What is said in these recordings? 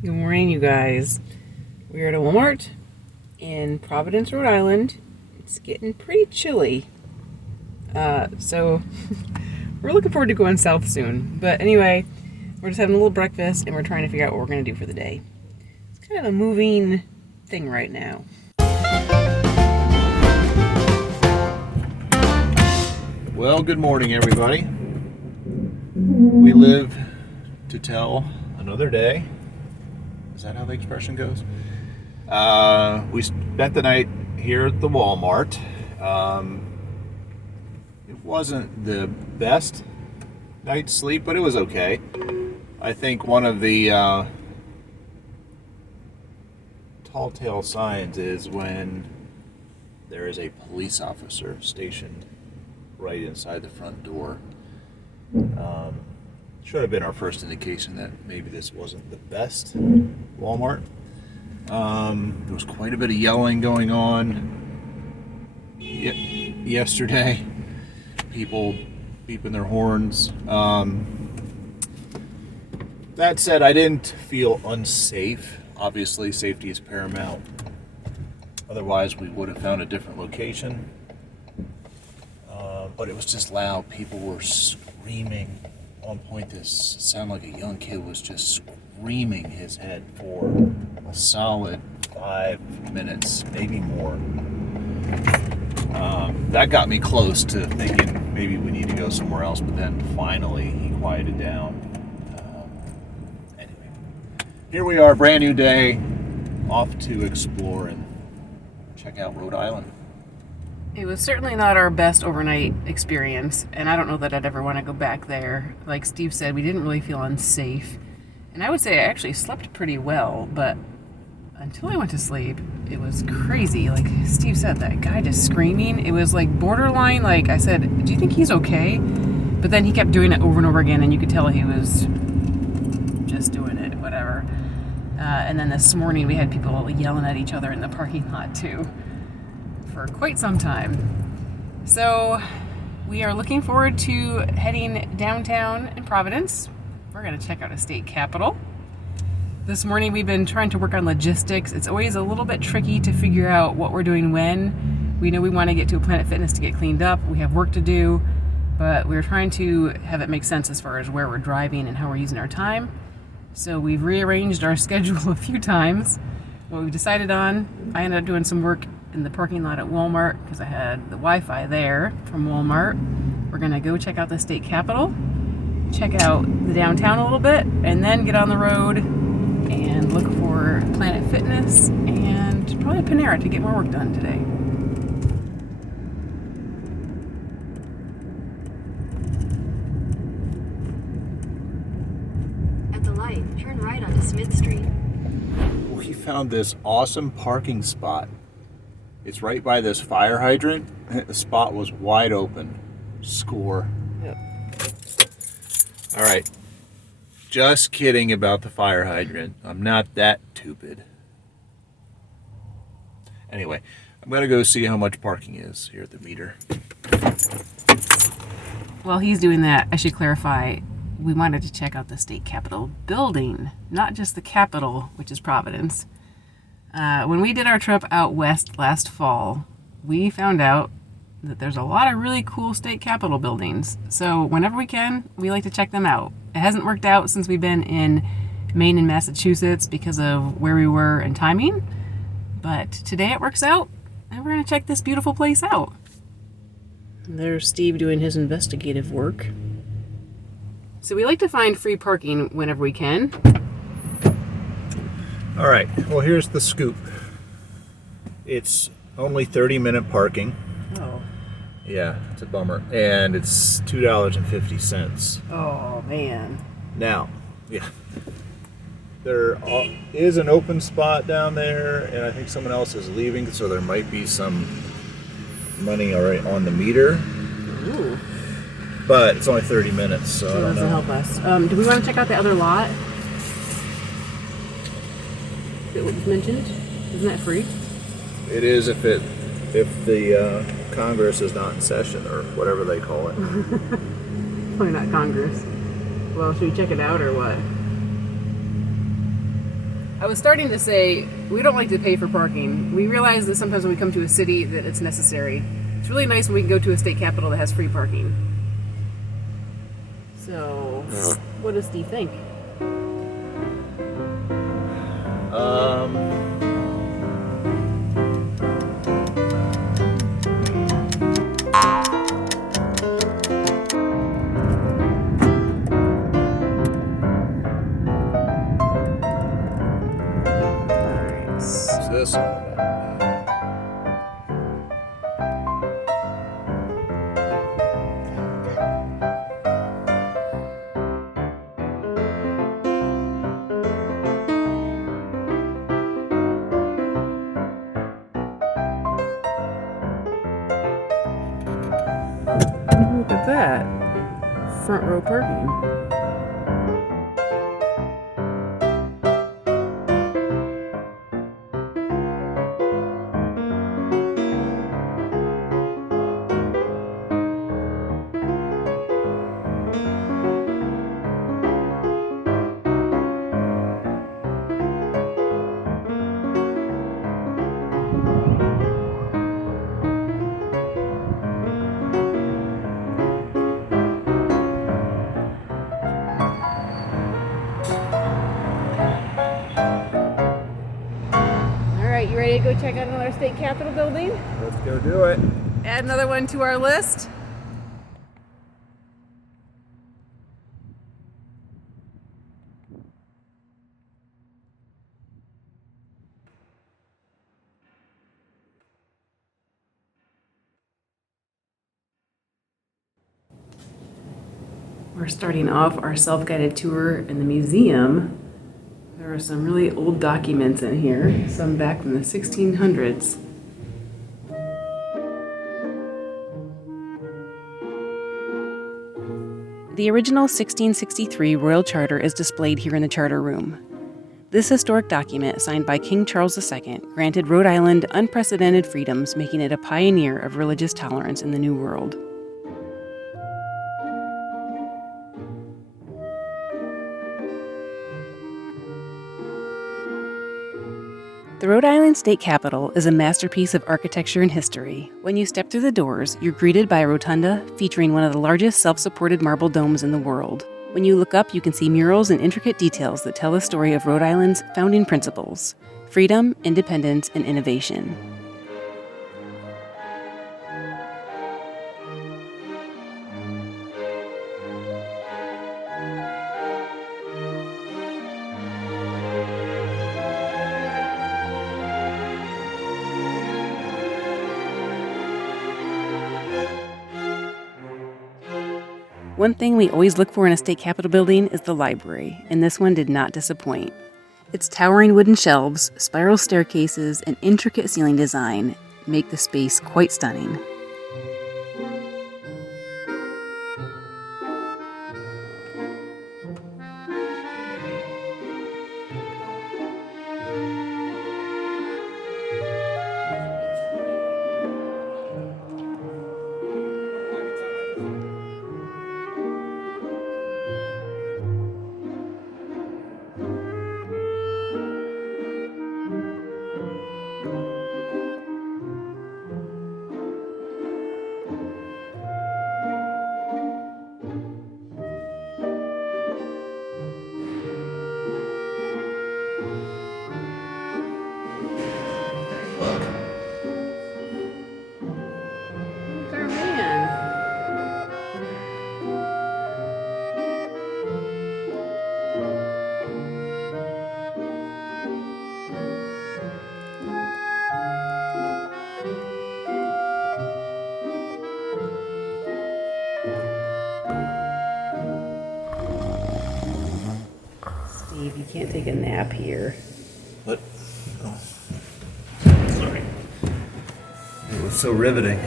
Good morning, you guys. We're at a Walmart in Providence, Rhode Island. It's getting pretty chilly. So we're looking forward to going south soon. But anyway, we're just having a little breakfast and we're trying to figure out what we're going to do for the day. It's kind of a moving thing right now. Well, good morning, everybody. We live to tell another day. Is that how the expression goes? We spent the night here at the Walmart. It wasn't the best night's sleep, but it was okay. I think one of the tall tale signs is when there is a police officer stationed right inside the front door. Should have been our first indication that maybe this wasn't the best Walmart. There was quite a bit of yelling going on yesterday. People beeping their horns. That said, I didn't feel unsafe. Obviously, safety is paramount. Otherwise, we would have found a different location. But it was just loud. People were screaming. At one point, this sounded like a young kid was just screaming his head for a solid 5 minutes, maybe more. That got me close to thinking maybe we need to go somewhere else, but then finally he quieted down. Anyway, here we are, brand new day, off to explore and check out Rhode Island. It was certainly not our best overnight experience, and I don't know that I'd ever want to go back there. Like Steve said, we didn't really feel unsafe. And I would say I actually slept pretty well, but until I went to sleep, it was crazy. Like Steve said, that guy just screaming. It was like borderline, like I said, do you think he's okay? But then he kept doing it over and over again, and you could tell he was just doing it, whatever. And then this morning we had people yelling at each other in the parking lot too, for quite some time. So we are looking forward to heading downtown in Providence. We're going to check out a state capitol. This morning we've been trying to work on logistics. It's always a little bit tricky to figure out what we're doing when. We know we want to get to a Planet Fitness to get cleaned up. We have work to do, but we're trying to have it make sense as far as where we're driving and how we're using our time. So we've rearranged our schedule a few times. What we've decided on, I ended up doing some work in the parking lot at Walmart because I had the Wi-Fi there from Walmart. We're gonna go check out the state capitol, check out the downtown a little bit, and then get on the road and look for Planet Fitness and probably Panera to get more work done today. At the light, turn right onto Smith Street. We found this awesome parking spot. It's right by this fire hydrant. The spot was wide open. Score. Yep. All right. Just kidding about the fire hydrant. I'm not that stupid. Anyway, I'm going to go see how much parking is here at the meter. While he's doing that, I should clarify, we wanted to check out the state capitol building, not just the capitol, which is Providence. When we did our trip out west last fall, we found out that there's a lot of really cool state capitol buildings. So whenever we can, we like to check them out. It hasn't worked out since we've been in Maine and Massachusetts because of where we were and timing. But today it works out, and we're going to check this beautiful place out. There's Steve doing his investigative work. So we like to find free parking whenever we can. All right. Well, here's the scoop. It's only 30-minute parking. Oh. Yeah, it's a bummer. And it's $2.50. Oh, man. Now, yeah, there is an open spot down there, and I think someone else is leaving, so there might be some money already on the meter. Ooh. But it's only 30 minutes, so I That don't doesn't know. help us. Do we want to check out the other lot that was mentioned? Isn't that free? It is if the Congress is not in session, or whatever they call it. Probably not Congress. Well, should we check it out or what? I was starting to say, we don't like to pay for parking. We realize that sometimes when we come to a city that it's necessary. It's really nice when we can go to a state capitol that has free parking. So, what does Steve think? What's this all about? Look at that. Front row parking. Alright, you ready to go check out another state capitol building? Let's go do it. Add another one to our list. We're starting off our self-guided tour in the museum. There are some really old documents in here, some back from the 1600s. The original 1663 Royal Charter is displayed here in the Charter Room. This historic document, signed by King Charles II, granted Rhode Island unprecedented freedoms, making it a pioneer of religious tolerance in the New World. The Rhode Island State Capitol is a masterpiece of architecture and history. When you step through the doors, you're greeted by a rotunda featuring one of the largest self-supported marble domes in the world. When you look up, you can see murals and intricate details that tell the story of Rhode Island's founding principles: freedom, independence, and innovation. One thing we always look for in a state capitol building is the library, and this one did not disappoint. Its towering wooden shelves, spiral staircases, and intricate ceiling design make the space quite stunning. Steve, you can't take a nap here. What? Oh. Sorry. It was so riveting.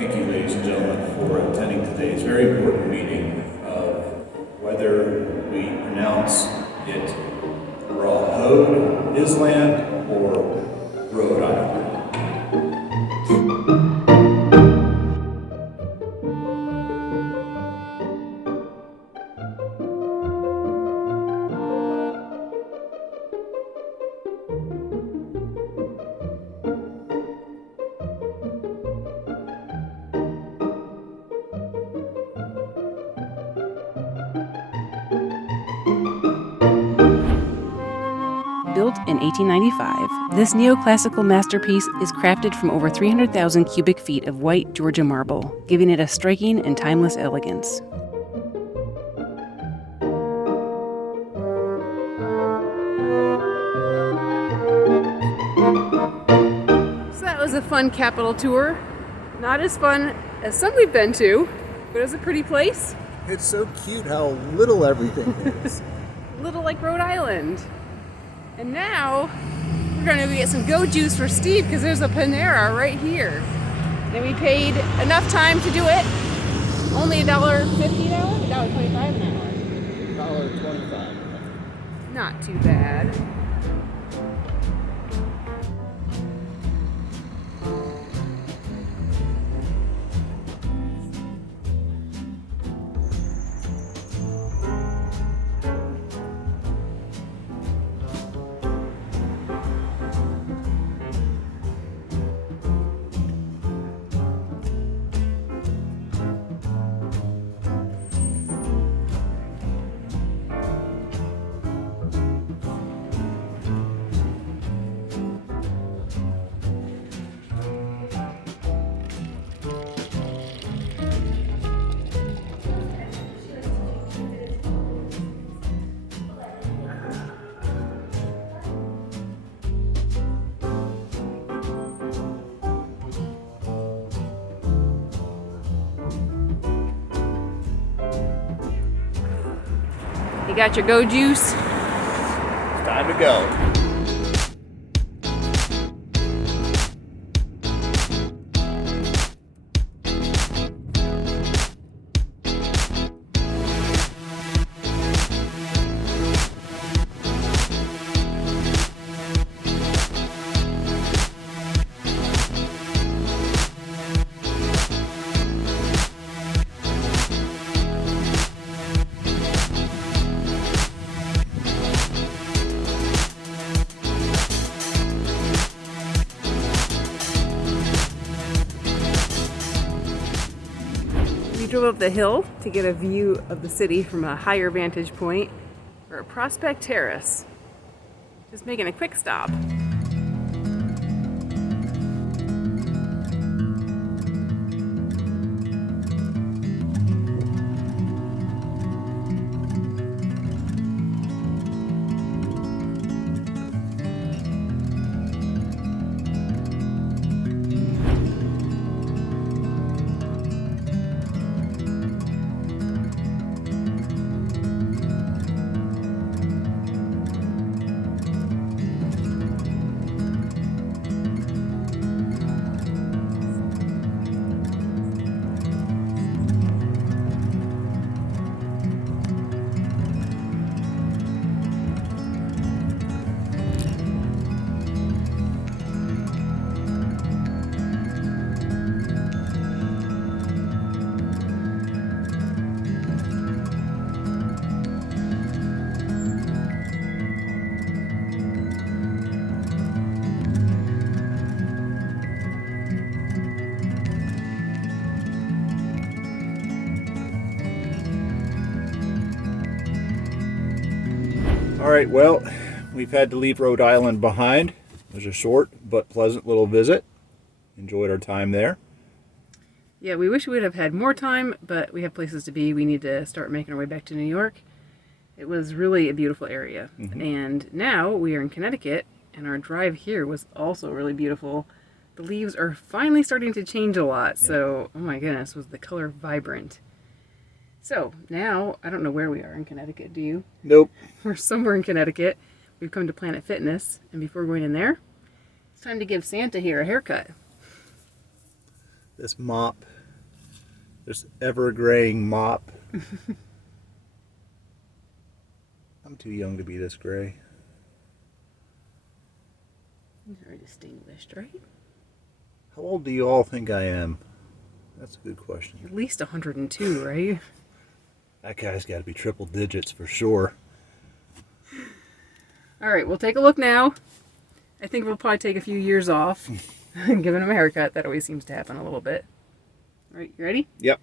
Thank you, ladies and gentlemen, for attending today's very important meeting of whether we pronounce it Rhode Island or Rhode Island. Built in 1895, this neoclassical masterpiece is crafted from over 300,000 cubic feet of white Georgia marble, giving it a striking and timeless elegance. So that was a fun Capitol tour. Not as fun as some we've been to, but it was a pretty place. It's so cute how little everything is. Little like Rhode Island. And now we're gonna go get some Go Juice for Steve because there's a Panera right here. And we paid enough time to do it. Only $1.50 an hour? $1.25 an hour. $1.25. Not too bad. You got your Go Juice? It's time to go. We drove up the hill to get a view of the city from a higher vantage point. We're at Prospect Terrace. Just making a quick stop. All right, well, we've had to leave Rhode Island behind. It was a short but pleasant little visit. Enjoyed our time there. Yeah, we wish we would have had more time, but we have places to be. We need to start making our way back to New York. It was really a beautiful area. Mm-hmm. And now we are in Connecticut, and our drive here was also really beautiful. The leaves are finally starting to change a lot, so, oh my goodness, was the color vibrant. So, now, I don't know where we are in Connecticut, do you? Nope. We're somewhere in Connecticut. We've come to Planet Fitness, and before going in there, it's time to give Santa here a haircut. this mop, this ever-graying mop. I'm too young to be this gray. Very distinguished, right? How old do you all think I am? That's a good question. At least 102, right? That guy's got to be triple digits for sure. All right, we'll take a look now. I think we'll probably take a few years off. Giving him a haircut, that always seems to happen a little bit. All right, you ready? Yep.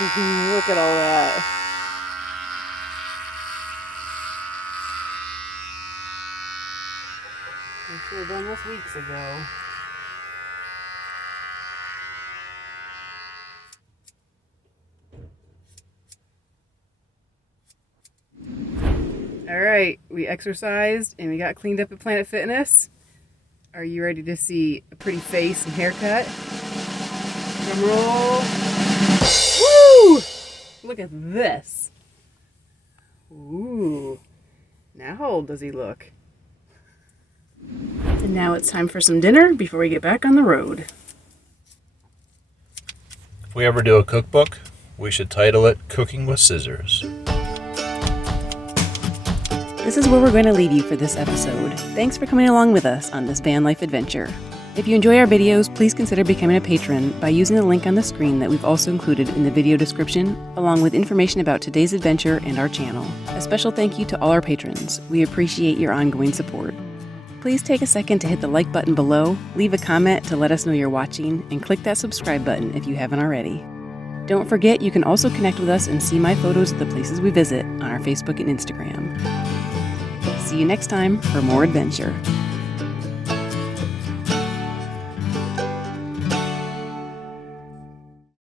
Look at all that. I should have done this weeks ago. All right, we exercised and we got cleaned up at Planet Fitness. Are you ready to see a pretty face and haircut? Drum roll. Woo! Look at this. Ooh. Now how old does he look? And now it's time for some dinner before we get back on the road. If we ever do a cookbook, we should title it Cooking with Scissors. This is where we're going to leave you for this episode. Thanks for coming along with us on this van life adventure. If you enjoy our videos, please consider becoming a patron by using the link on the screen that we've also included in the video description, along with information about today's adventure and our channel. A special thank you to all our patrons. We appreciate your ongoing support. Please take a second to hit the like button below, leave a comment to let us know you're watching, and click that subscribe button if you haven't already. Don't forget, you can also connect with us and see my photos of the places we visit on our Facebook and Instagram. See you next time for more adventure.